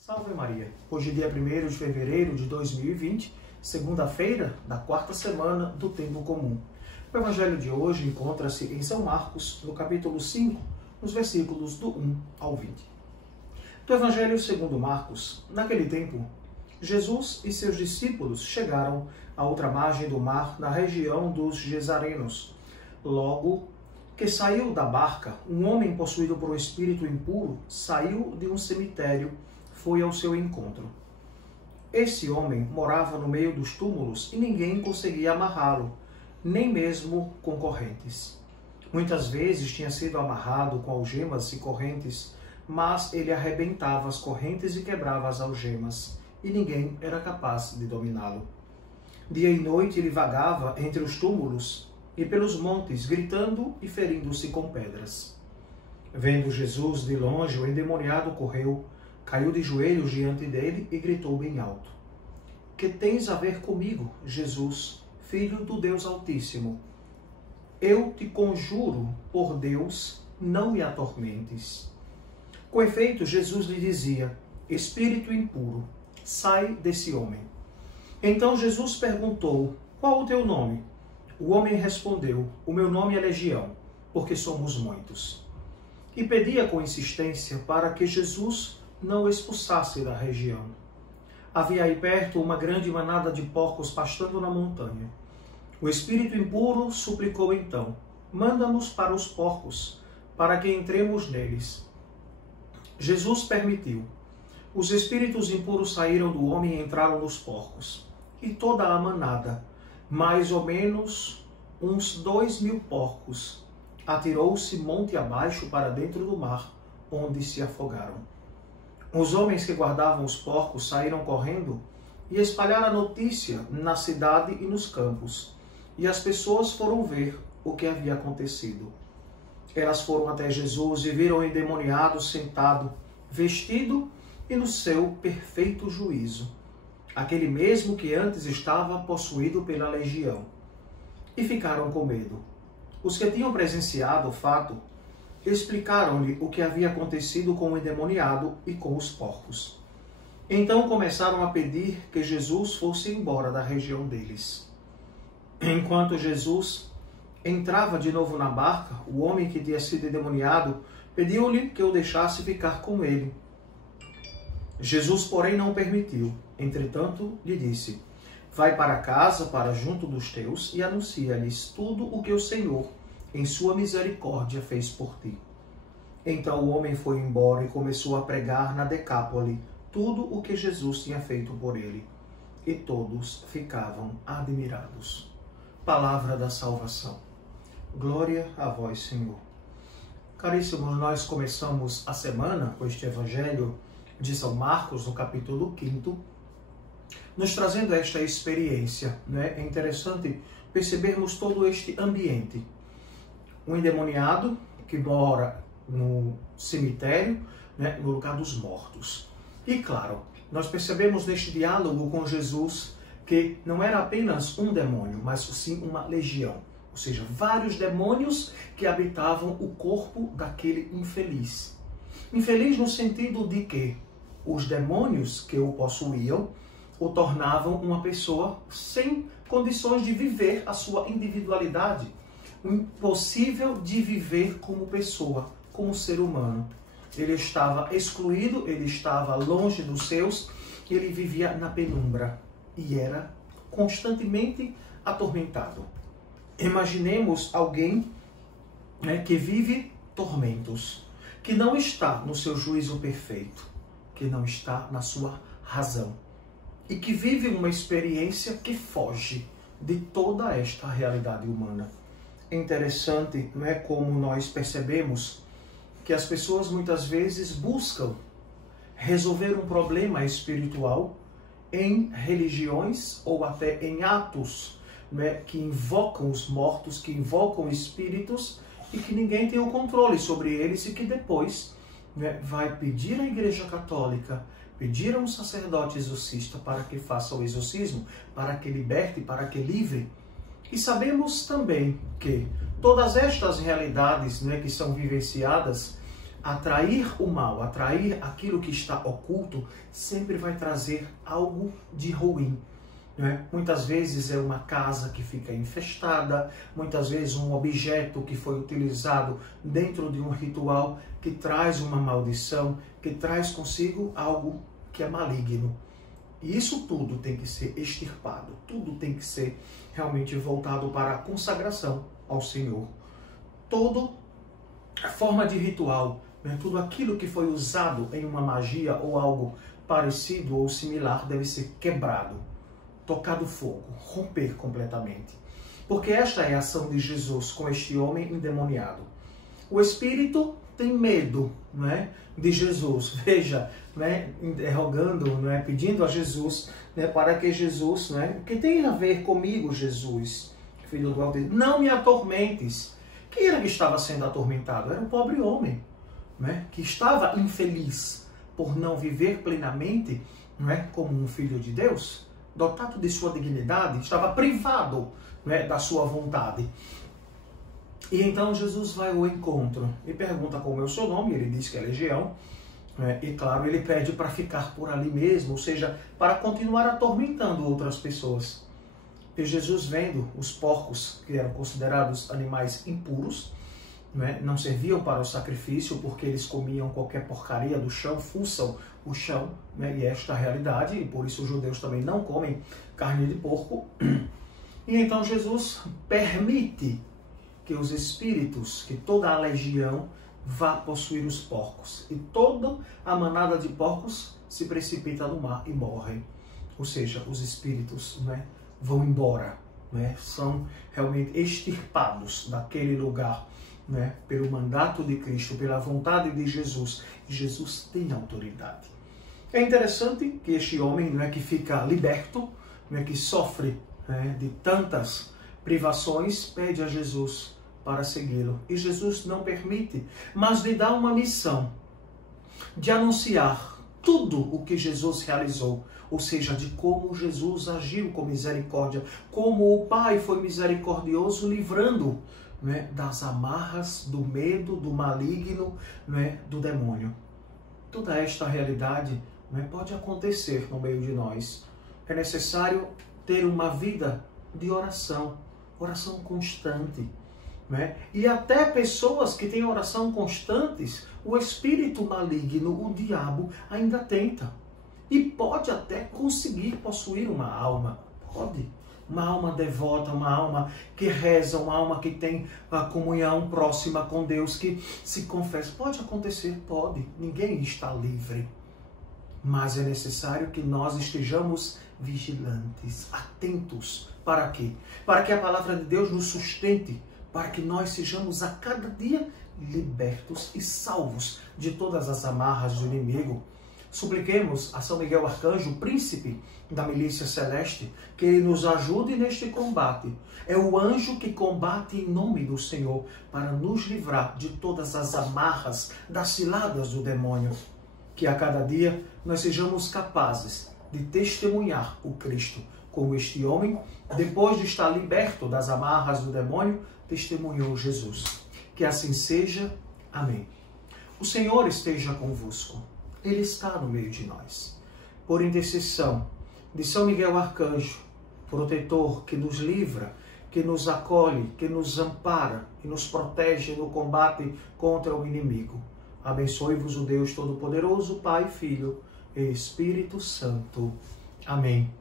Salve Maria! Hoje é dia 1º de fevereiro de 2020, segunda-feira da quarta semana do Tempo Comum. O evangelho de hoje encontra-se em São Marcos, no capítulo 5, nos versículos do 1 ao 20. Do evangelho segundo Marcos, naquele tempo, Jesus e seus discípulos chegaram à outra margem do mar, na região dos Gesarenos. Logo que saiu da barca, um homem possuído por um espírito impuro saiu de um cemitério, foi ao seu encontro. Esse homem morava no meio dos túmulos e ninguém conseguia amarrá-lo, nem mesmo com correntes. Muitas vezes tinha sido amarrado com algemas e correntes, mas ele arrebentava as correntes e quebrava as algemas, e ninguém era capaz de dominá-lo. Dia e noite ele vagava entre os túmulos e pelos montes, gritando e ferindo-se com pedras. Vendo Jesus de longe, o endemoniado correu, caiu de joelhos diante dele e gritou bem alto: Que tens a ver comigo, Jesus, Filho do Deus Altíssimo? Eu te conjuro, por Deus, não me atormentes. Com efeito, Jesus lhe dizia: Espírito impuro, sai desse homem. Então Jesus perguntou: Qual o teu nome? O homem respondeu: O meu nome é Legião, porque somos muitos. E pedia com insistência para que Jesus não o expulsasse da região. Havia aí perto uma grande manada de porcos pastando na montanha. O espírito impuro suplicou então: Manda-nos para os porcos, para que entremos neles. Jesus permitiu. Os espíritos impuros saíram do homem e entraram nos porcos. E toda a manada, mais ou menos uns 2.000 porcos, atirou-se monte abaixo para dentro do mar, onde se afogaram. Os homens que guardavam os porcos saíram correndo e espalharam a notícia na cidade e nos campos. E as pessoas foram ver o que havia acontecido. Elas foram até Jesus e viram o endemoniado sentado, vestido e no seu perfeito juízo, aquele mesmo que antes estava possuído pela legião. E ficaram com medo. Os que tinham presenciado o fato explicaram-lhe o que havia acontecido com o endemoniado e com os porcos. Então começaram a pedir que Jesus fosse embora da região deles. Enquanto Jesus entrava de novo na barca, o homem que tinha sido endemoniado pediu-lhe que o deixasse ficar com ele. Jesus, porém, não permitiu. Entretanto, lhe disse: Vai para casa, para junto dos teus, e anuncia-lhes tudo o que o Senhor, em sua misericórdia, fez por ti. Então o homem foi embora e começou a pregar na Decápole tudo o que Jesus tinha feito por ele. E todos ficavam admirados. Palavra da salvação. Glória a vós, Senhor. Caríssimos, nós começamos a semana com este evangelho de São Marcos, no capítulo 5, nos trazendo esta experiência. É interessante percebermos todo este ambiente. Um endemoniado que mora no cemitério, no lugar dos mortos. E claro, nós percebemos neste diálogo com Jesus que não era apenas um demônio, mas sim uma legião. Ou seja, vários demônios que habitavam o corpo daquele infeliz. Infeliz no sentido de que os demônios que o possuíam o tornavam uma pessoa sem condições de viver a sua individualidade, impossível de viver como pessoa, como ser humano. Ele estava excluído, ele estava longe dos seus, ele vivia na penumbra e era constantemente atormentado. Imaginemos alguém que vive tormentos, que não está no seu juízo perfeito, que não está na sua razão e que vive uma experiência que foge de toda esta realidade humana. É interessante, como nós percebemos que as pessoas muitas vezes buscam resolver um problema espiritual em religiões ou até em atos que invocam os mortos, que invocam espíritos e que ninguém tem o controle sobre eles e que depois vai pedir à Igreja Católica, pedir a um sacerdote exorcista para que faça o exorcismo, para que liberte, para que livre. E sabemos também que todas estas realidades que são vivenciadas Atrair o mal, atrair aquilo que está oculto, sempre vai trazer algo de ruim. Né? Muitas vezes é uma casa que fica infestada, muitas vezes um objeto que foi utilizado dentro de um ritual que traz uma maldição, que traz consigo algo que é maligno. E isso tudo tem que ser extirpado, tudo tem que ser realmente voltado para a consagração ao Senhor. Toda forma de ritual, né? Tudo aquilo que foi usado em uma magia ou algo parecido ou similar deve ser quebrado, tocado fogo, romper completamente. Porque esta é a ação de Jesus com este homem endemoniado. O espírito tem medo, não é, de Jesus. Veja, né, rogando, não é, pedindo a Jesus, né, para que Jesus, né, o que tem a ver comigo, Jesus, filho do Altíssimo, não me atormentes. Quem era que estava sendo atormentado? Era o pobre homem, né, que estava infeliz por não viver plenamente, não é, como um filho de Deus, dotado de sua dignidade, estava privado, né, da sua vontade. E então Jesus vai ao encontro e pergunta como é o seu nome, ele diz que é Legião, né, e claro, ele pede para ficar por ali mesmo, ou seja, para continuar atormentando outras pessoas. E Jesus, vendo os porcos, que eram considerados animais impuros, né, não serviam para o sacrifício porque eles comiam qualquer porcaria do chão, fuçam o chão, né, e esta é a realidade, e por isso os judeus também não comem carne de porco. E então Jesus permite que os espíritos, que toda a legião vá possuir os porcos. E toda a manada de porcos se precipita no mar e morrem. Ou seja, os espíritos, né, vão embora, né, são realmente extirpados daquele lugar, né, pelo mandato de Cristo, pela vontade de Jesus. E Jesus tem autoridade. É interessante que este homem, né, que fica liberto, né, que sofre, né, de tantas privações, pede a Jesus para segui-lo. E Jesus não permite, mas lhe dá uma missão de anunciar tudo o que Jesus realizou, ou seja, de como Jesus agiu com misericórdia, como o Pai foi misericordioso, livrando, né, das amarras, do medo, do maligno, né, do demônio. Toda esta realidade, né, pode acontecer no meio de nós. É necessário ter uma vida de oração, oração constante. Né? E até pessoas que têm oração constantes, o espírito maligno, o diabo, ainda tenta. E pode até conseguir possuir uma alma. Pode. Uma alma devota, uma alma que reza, uma alma que tem a comunhão próxima com Deus, que se confessa. Pode acontecer, pode. Ninguém está livre. Mas é necessário que nós estejamos vigilantes, atentos. Para quê? Para que a palavra de Deus nos sustente, para que nós sejamos a cada dia libertos e salvos de todas as amarras do inimigo. Supliquemos a São Miguel Arcanjo, príncipe da milícia celeste, que ele nos ajude neste combate. É o anjo que combate em nome do Senhor para nos livrar de todas as amarras, das ciladas do demônio. Que a cada dia nós sejamos capazes de testemunhar o Cristo, como este homem, depois de estar liberto das amarras do demônio, testemunhou Jesus. Que assim seja. Amém. O Senhor esteja convosco. Ele está no meio de nós. Por intercessão de São Miguel Arcanjo, protetor que nos livra, que nos acolhe, que nos ampara e nos protege no combate contra o inimigo. Abençoe-vos o Deus Todo-Poderoso, Pai, Filho e Espírito Santo. Amém.